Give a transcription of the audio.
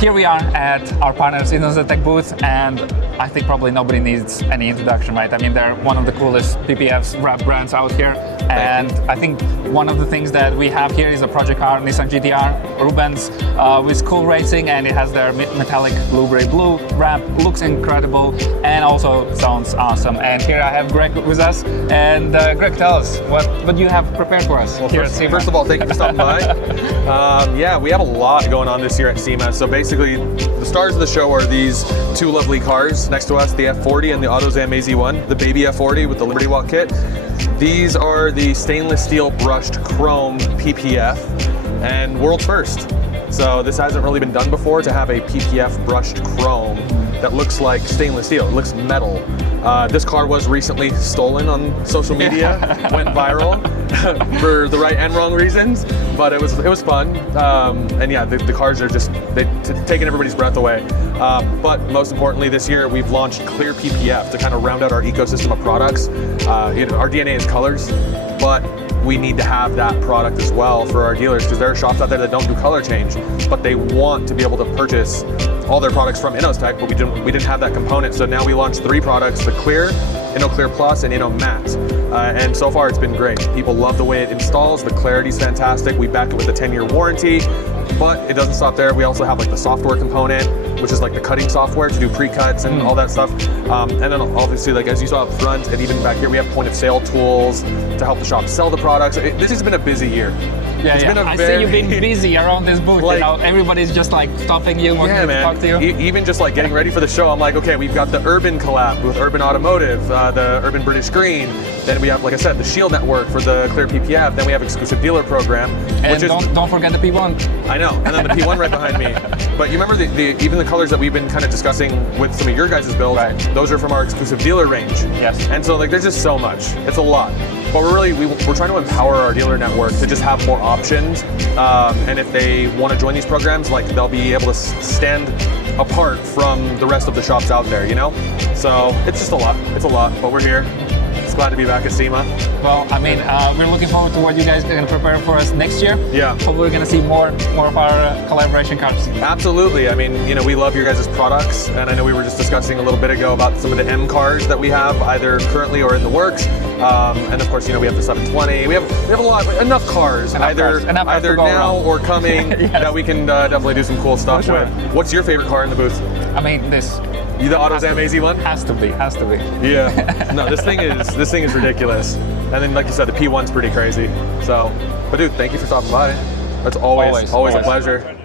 here we are at our partners INOZETEK booth, and I think probably nobody needs any introduction, right? I mean, they're one of the coolest PPFs wrap brands out here, and I think one of the things that we have here is a project car, Nissan GT-R, Rubens, with KUHL Racing, and it has their metallic blueberry blue wrap, looks incredible, and also sounds awesome. And here I have Greg with us, and Greg, tell us, what you have prepared for us here at SEMA? First of all, thank you for stopping by. Yeah, we have a lot going on this year at SEMA. So basically, the stars of the show are these two lovely cars next to us, the F40 and the AutoZam AZ1, the baby F40 with the Liberty Walk kit. These are the stainless steel brushed chrome PPF and world first. So this hasn't really been done before, to have a PPF brushed chrome that looks like stainless steel. It looks metal. This car was recently stolen on social media, went viral for the right and wrong reasons, but it was fun. And yeah, the cars are just taking everybody's breath away. But most importantly, this year we've launched Clear PPF to kind of round out our ecosystem of products. Our DNA is colors, but we need to have that product as well for our dealers, because there are shops out there that don't do color change, but they want to be able to purchase all their products from INOZETEK, but we didn't have that component. So now we launched 3 products: the Clear, INO Clear Plus, and INO Matte. And so far it's been great. People love the way it installs. The clarity's fantastic. We back it with a 10-year warranty, but it doesn't stop there. We also have like the software component, which is like the cutting software to do pre-cuts and all that stuff. And then obviously, like as you saw up front and even back here, we have point of sale tools to help the shop sell the products. This has been a busy year. Yeah, I see you've been busy around this booth. Like, everybody's just like stopping you, wanting to talk to you. Even just like getting ready for the show, I'm like, okay, we've got the Urban collab with Urban Automotive, the Urban British Green. Then we have, like I said, the Shield Network for the Clear PPF. Then we have exclusive dealer program. And don't forget the P1. I know, and then the P1 right behind me. But you remember even the colors that we've been kind of discussing with some of your guys' builds, right? Those are from our exclusive dealer range. Yes. And so like there's just so much. It's a lot. But we're trying to empower our dealer network to just have more options. And if they want to join these programs, like they'll be able to stand apart from the rest of the shops out there, you know? So it's just a lot. It's a lot, but we're here. It's glad to be back at SEMA. Well, I mean, we're looking forward to what you guys are going to prepare for us next year. Yeah. Hopefully we're going to see more of our collaboration cars. Absolutely. I mean, we love your guys' products, and I know we were just discussing a little bit ago about some of the M cars that we have either currently or in the works. And of course, we have the 720. We have a lot, enough cars, either now or coming yes. that we can definitely do some cool stuff with. What's your favorite car in the booth? I mean, this. The AutoZam AZ1? Has to be. Yeah. No, this thing is ridiculous. And then, like you said, the P1's pretty crazy. So, but dude, thank you for stopping by. That's always a pleasure.